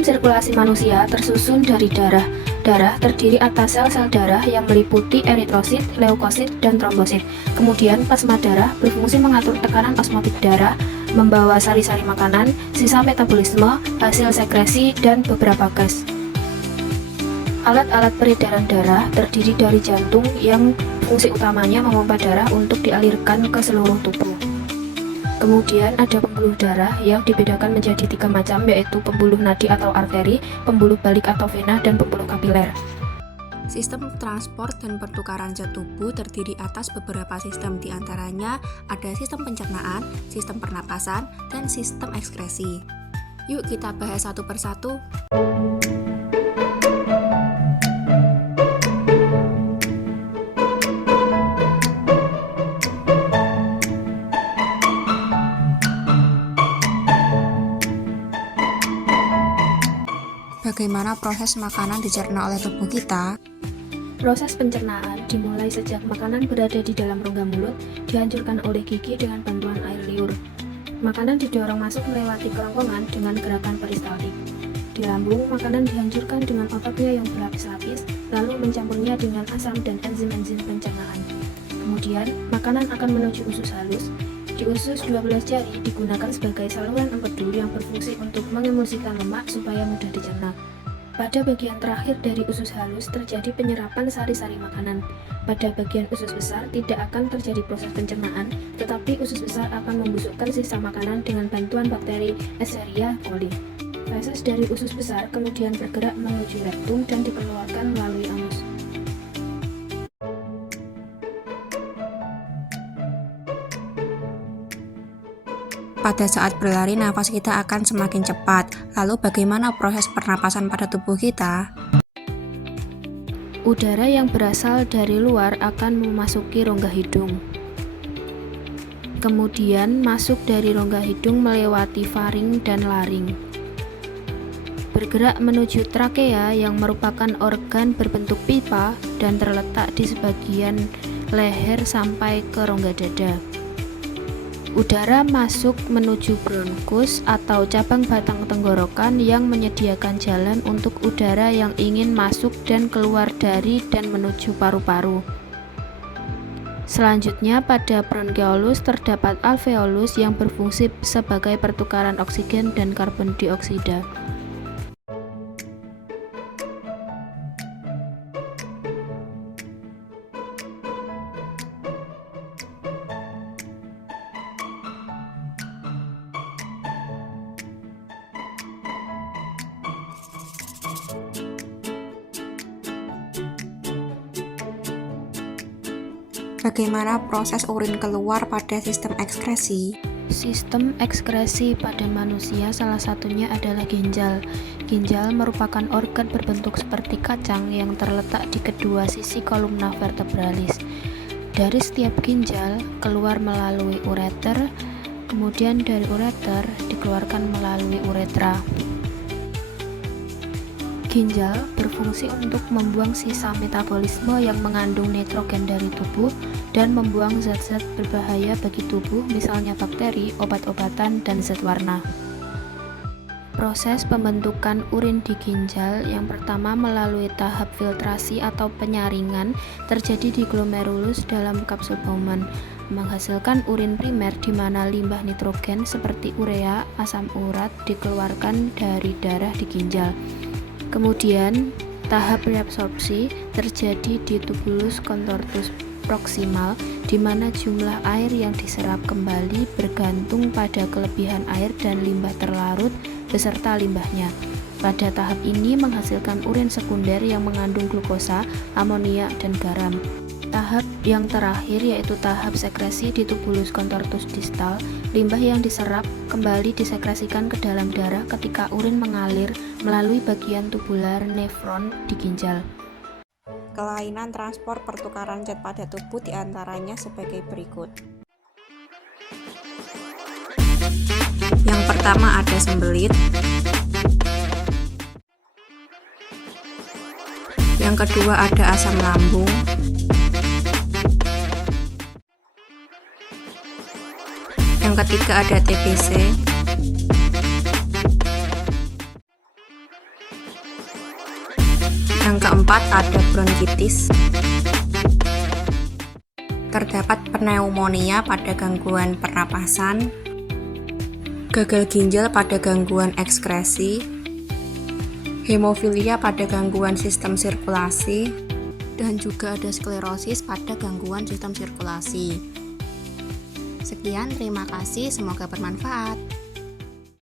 Sistem sirkulasi manusia tersusun dari darah. Darah terdiri atas sel-sel darah yang meliputi eritrosit, leukosit, dan trombosit. Kemudian plasma darah berfungsi mengatur tekanan osmotik darah, membawa sari-sari makanan, sisa metabolisme, hasil sekresi, dan beberapa gas. Alat-alat peredaran darah terdiri dari jantung yang fungsi utamanya memompa darah untuk dialirkan ke seluruh tubuh. Kemudian ada pembuluh darah yang dibedakan menjadi 3 macam, yaitu pembuluh nadi atau arteri, pembuluh balik atau vena, dan pembuluh kapiler. Sistem transport dan pertukaran zat tubuh terdiri atas beberapa sistem, diantaranya ada sistem pencernaan, sistem pernapasan, dan sistem ekskresi. Yuk kita bahas satu persatu. Bagaimana proses makanan dicerna oleh tubuh kita? Proses pencernaan dimulai sejak makanan berada di dalam rongga mulut, dihancurkan oleh gigi dengan bantuan air liur. Makanan didorong masuk melewati kerongkongan dengan gerakan peristaltik. Di lambung, makanan dihancurkan dengan ototnya yang berlapis-lapis, lalu mencampurnya dengan asam dan enzim-enzim pencernaan. Kemudian, makanan akan menuju usus halus. Di usus 12 jari digunakan sebagai saluran empedu yang berfungsi untuk mengemulsikan lemak supaya mudah dicerna. Pada bagian terakhir dari usus halus terjadi penyerapan sari-sari makanan. Pada bagian usus besar tidak akan terjadi proses pencernaan, tetapi usus besar akan membusukkan sisa makanan dengan bantuan bakteri Escherichia coli. Feses dari usus besar kemudian bergerak menuju rektum dan dikeluarkan melalui anus. Pada saat berlari, nafas kita akan semakin cepat. Lalu bagaimana proses pernapasan pada tubuh kita? Udara yang berasal dari luar akan memasuki rongga hidung. Kemudian masuk dari rongga hidung melewati faring dan laring. Bergerak menuju trakea yang merupakan organ berbentuk pipa dan terletak di sebagian leher sampai ke rongga dada. Udara masuk menuju bronkus atau cabang batang tenggorokan yang menyediakan jalan untuk udara yang ingin masuk dan keluar dari dan menuju paru-paru. Selanjutnya pada bronkeolus terdapat alveolus yang berfungsi sebagai pertukaran oksigen dan karbon dioksida. Bagaimana proses urin keluar pada sistem ekskresi? Sistem ekskresi pada manusia salah satunya adalah ginjal. Ginjal merupakan organ berbentuk seperti kacang yang terletak di kedua sisi kolumna vertebralis. Dari setiap ginjal keluar melalui ureter, kemudian dari ureter dikeluarkan melalui uretra. Ginjal berfungsi untuk membuang sisa metabolisme yang mengandung nitrogen dari tubuh dan membuang zat-zat berbahaya bagi tubuh, misalnya bakteri, obat-obatan, dan zat warna. Proses pembentukan urin di ginjal yang pertama melalui tahap filtrasi atau penyaringan terjadi di glomerulus dalam kapsul Bowman, menghasilkan urin primer di mana limbah nitrogen seperti urea, asam urat dikeluarkan dari darah di ginjal. Kemudian, tahap reabsorpsi terjadi di tubulus contortus proximal, di mana jumlah air yang diserap kembali bergantung pada kelebihan air dan limbah terlarut beserta limbahnya. Pada tahap ini menghasilkan urin sekunder yang mengandung glukosa, amonia, dan garam. Tahap yang terakhir yaitu tahap sekresi di tubulus contortus distal. Limbah yang diserap kembali disekresikan ke dalam darah ketika urin mengalir melalui bagian tubular nefron di ginjal. Kelainan transport pertukaran zat pada tubuh diantaranya sebagai berikut. Yang pertama ada sembelit. Yang kedua ada asam lambung. Yang ketiga ada TBC. Yang keempat ada bronkitis. Terdapat pneumonia pada gangguan pernapasan, gagal ginjal pada gangguan ekskresi, hemofilia pada gangguan sistem sirkulasi, dan juga ada sklerosis pada gangguan sistem sirkulasi. Sekian, terima kasih, semoga bermanfaat.